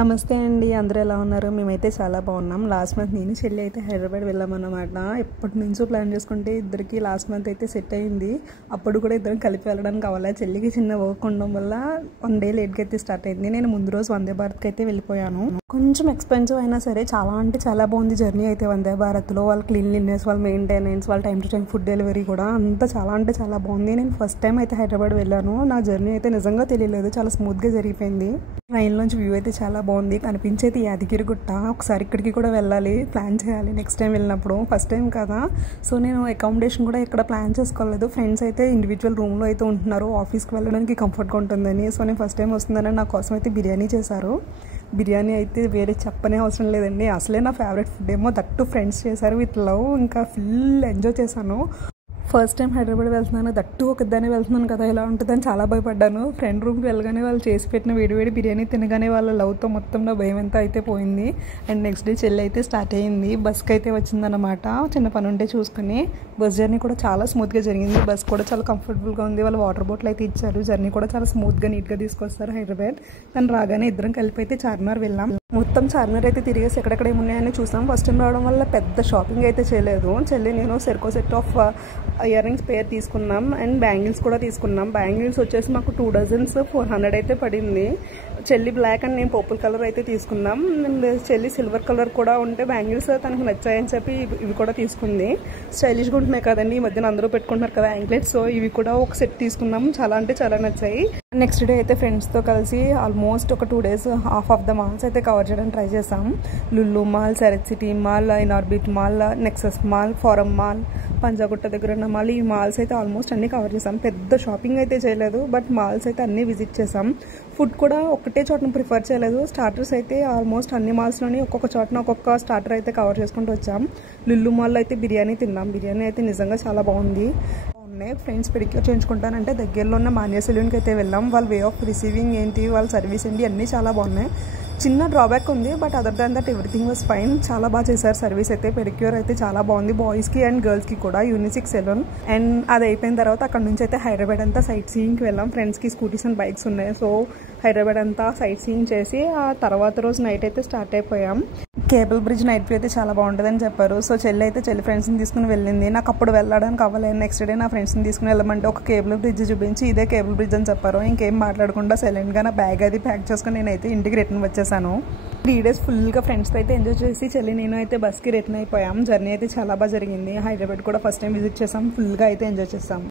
నమస్తే అండి. అందరూ ఎలా ఉన్నారు? మేమైతే చాలా బాగున్నాం. లాస్ట్ మంత్ నేను చెల్లి అయితే హైదరాబాద్ వెళ్ళామన్నమాట. ఎప్పటి నుంచో ప్లాన్ చేసుకుంటే ఇద్దరికి లాస్ట్ మంత్ అయితే సెట్ అయింది. అప్పుడు కూడా ఇద్దరం కలిపి వెళ్ళడానికి కావాలా. చెల్లికి చిన్న వర్క్ ఉండడం వల్ల 1 డే లేట్గా అయితే స్టార్ట్ అయింది. నేను ముందు రోజు వందే భారత్కి అయితే వెళ్ళిపోయాను. కొంచెం ఎక్స్పెన్సివ్ అయినా సరే చాలా అంటే చాలా బాగుంది జర్నీ అయితే వందే భారత్లో. వాళ్ళ క్లీన్లీనెస్, వాళ్ళ మెయింటెనెన్స్, వాళ్ళ time to time food delivery కూడా అంతా చాలా అంటే చాలా బాగుంది. నేను ఫస్ట్ టైం అయితే హైదరాబాద్ వెళ్ళాను. నా జర్నీ అయితే నిజంగా తెలియలేదు, చాలా స్మూత్గా జరిగిపోయింది. ట్రైన్ నుంచి వ్యూ అయితే చాలా బాగుంది. కనిపించేది యాదగిరిగుట్ట. ఒకసారి ఇక్కడికి కూడా వెళ్ళాలి, ప్లాన్ చేయాలి నెక్స్ట్ టైం వెళ్ళినప్పుడు. ఫస్ట్ టైం కదా, సో నేను అకామిడేషన్ కూడా ఇక్కడ ప్లాన్ చేసుకోలేదు. ఫ్రెండ్స్ అయితే ఇండివిజువల్ రూమ్లో అయితే ఉంటున్నారు, ఆఫీస్కి వెళ్ళడానికి కంఫర్ట్గా ఉంటుందని. సో నేను ఫస్ట్ టైం వస్తుందని నా కోసం అయితే బిర్యానీ చేశారు. బిర్యానీ అయితే వేరే చెప్పనే అవసరం లేదండి. అసలే నా ఫేవరెట్ ఫుడ్ ఏమో, దట్టు ఫ్రెండ్స్ చేశారు విత్ లవ్. ఇంకా ఫుల్ ఎంజాయ్ చేశాను. ఫస్ట్ టైం హైదరాబాద్ వెళ్తున్నాను, దట్టు ఒకదాన్ని వెళ్తున్నాను కదా, ఎలా ఉంటుందని చాలా భయపడ్డాను. ఫ్రెండ్ రూమ్కి వెళ్ళగానే వాళ్ళు చేసి పెట్టిన వేడివేడి బిర్యానీ తినగానే వాళ్ళ లవ్తో మొత్తం నా భయం ఎంత అయితే పోయింది. అండ్ నెక్స్ట్ డే చెల్లి అయితే స్టార్ట్ అయ్యింది. బస్కి అయితే వచ్చిందనమాట. చిన్న పని ఉంటే చూసుకుని. బస్ జర్నీ కూడా చాలా స్మూత్గా జరిగింది. బస్ కూడా చాలా కంఫర్టబుల్గా ఉంది. వాళ్ళు వాటర్ బాటిల్ అయితే ఇచ్చారు. జర్నీ కూడా చాలా స్మూత్గా నీట్గా తీసుకొస్తారు హైదరాబాద్. తను రాగానే ఇద్దరం కలిపి అయితే చార్మినార్ వెళ్ళాం. మొత్తం చార్మినార్ అయితే తిరిగేసి ఎక్కడెక్కడ ఏమున్నాయని చూసాం. ఫస్ట్ టైం రావడం వల్ల పెద్ద షాపింగ్ అయితే చేయలేదు. చెల్లి నేను సెర్కో సెట్ ఆఫ్ ఇయర్ రింగ్స్ పేర్ తీసుకున్నాం. అండ్ బ్యాంగిల్స్ కూడా తీసుకున్నాం. బ్యాంగిల్స్ వచ్చేసి మాకు 2 డజన్స్ 400 అయితే పడింది. చెల్లి బ్లాక్ అండ్ నేను పర్పుల్ కలర్ అయితే తీసుకున్నాం. అండ్ చెల్లి సిల్వర్ కలర్ కూడా ఉంటే బ్యాంగిల్స్ తనకు నచ్చాయని చెప్పి ఇవి కూడా తీసుకుంది. స్టైలిష్గా ఉంటున్నాయి కదండి, ఈ మధ్యన అందరూ పెట్టుకుంటున్నారు కదా యాంక్లెట్స్. సో ఇవి కూడా ఒక సెట్ తీసుకున్నాం. చాలా అంటే చాలా నచ్చాయి. నెక్స్ట్ డే అయితే ఫ్రెండ్స్తో కలిసి ఆల్మోస్ట్ ఒక 2 days half of the malls అయితే కవర్ చేయడానికి ట్రై చేసాం. Lulu mall, Sarath city mall, Inorbit mall, Nexus mall, forum mall, Panjagutta దగ్గర ఉన్న మాల్, ఈ మాల్స్ అయితే ఆల్మోస్ట్ అన్నీ కవర్ చేసాం. పెద్ద షాపింగ్ అయితే చేయలేదు, బట్ మాల్స్ అయితే అన్నీ విజిట్ చేసాం. ఫుడ్ కూడా ఒకటే చోటను ప్రిఫర్ చేయలేదు. స్టార్టర్స్ అయితే ఆల్మోస్ట్ అన్ని మాల్స్లోని ఒక్కొక్క చోటన ఒక్కొక్క స్టార్టర్ అయితే కవర్ చేసుకుంటూ వచ్చాం. లుల్లు మాల్లో అయితే బిర్యానీ తిన్నాం. బిర్యానీ అయితే నిజంగా చాలా బాగుంది. ఫ్రెండ్స్ పెడిక్యూర్ చేయించుకుంటానంటే దగ్గరలో ఉన్న మాన్య సెలూన్కి అయితే వెళ్ళాం. వాళ్ళ వే ఆఫ్ రిసీవింగ్ ఏంటి, వాళ్ళ సర్వీస్ ఏంటి, అన్నీ చాలా బాగున్నాయి. చిన్న డ్రాబ్యాక్ ఉంది, but other than that everything was fine. చాలా బాగా చేశారు సర్వీస్ అయితే. పెడిక్యూర్ అయితే చాలా బాగుంది, బాయ్స్కి అండ్ గర్ల్స్కి కూడా. Unisex salon. అండ్ అది అయిపోయిన తర్వాత అక్కడ నుంచి అయితే హైదరాబాద్ అంతా సైట్ సీయింగ్కి వెళ్ళాం. ఫ్రెండ్స్కి స్కూటీస్ అండ్ బైక్స్ ఉన్నాయి. సో హైదరాబాద్ అంతా సైట్ సీయింగ్ చేసి ఆ తర్వాత రోజు నైట్ అయితే స్టార్ట్ అయిపోయాం. కేబుల్ బ్రిడ్జ్ నైట్ వ్యూ అయితే చాలా బాగుంటుందని చెప్పారు. సో చెల్లి అయితే చెల్లి ఫ్రెండ్స్ని తీసుకుని వెళ్ళింది. నాకు అప్పుడు వెళ్ళడానికి అవ్వలేదు. నెక్స్ట్ డే నా ఫ్రెండ్స్ని తీసుకుని వెళ్ళమంటే ఒక కేబుల్ బ్రిడ్జ్ చూపించి ఇదే కేబుల్ బ్రిడ్జ్ అని చెప్పారు. ఇంకేం మాట్లాడకుండా సైలెంట్గా నా బ్యాగ్ అది ప్యాక్ చేసుకుని నేనైతే ఇంటికి రిటర్న్ వచ్చేసాను. 3 డేస్ ఫుల్గా ఫ్రెండ్స్తో అయితే ఎంజాయ్ చేసి చెల్లి నేను అయితే బస్కి రిటర్న్ అయిపోయాం. జర్నీ అయితే చాలా బాగా జరిగింది. హైదరాబాద్ కూడా ఫస్ట్ టైం విజిట్ చేసాం. ఫుల్గా అయితే ఎంజాయ్ చేసాం.